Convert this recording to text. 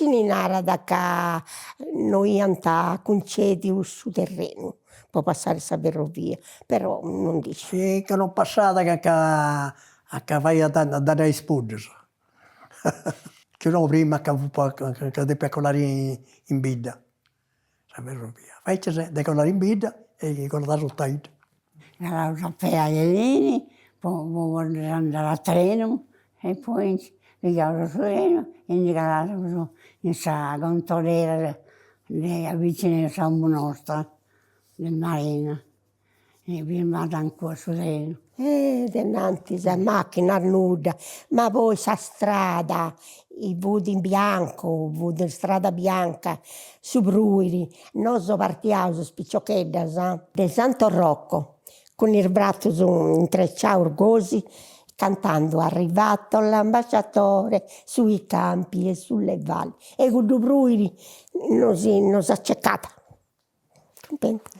immagini nara da che noi anta concedi su terreno per passare questa ferrovia, però non dice. Sì, che non passata che vai a dare ai spuders. Che no, prima che depecolare in bidda, la ferrovia. Invece decolare in bidda e con la rotaia. Andavo a pedalini, poi andare a treno e poi pigliavo il treno e andavo in questa gondolera vicino a San Buonosta, del Marina. E filmata ancora su treno. Denanti la macchina nuda, ma poi sa strada, i vudi in bianco, vudi strada bianca, su Bruiri, noi partiamo spiccioccheddas del Santo Rocco, con il braccio intrecciato orgosi, cantando arrivato l'ambasciatore sui campi e sulle valli. E con Bruiri nos ha cercata. Contenta.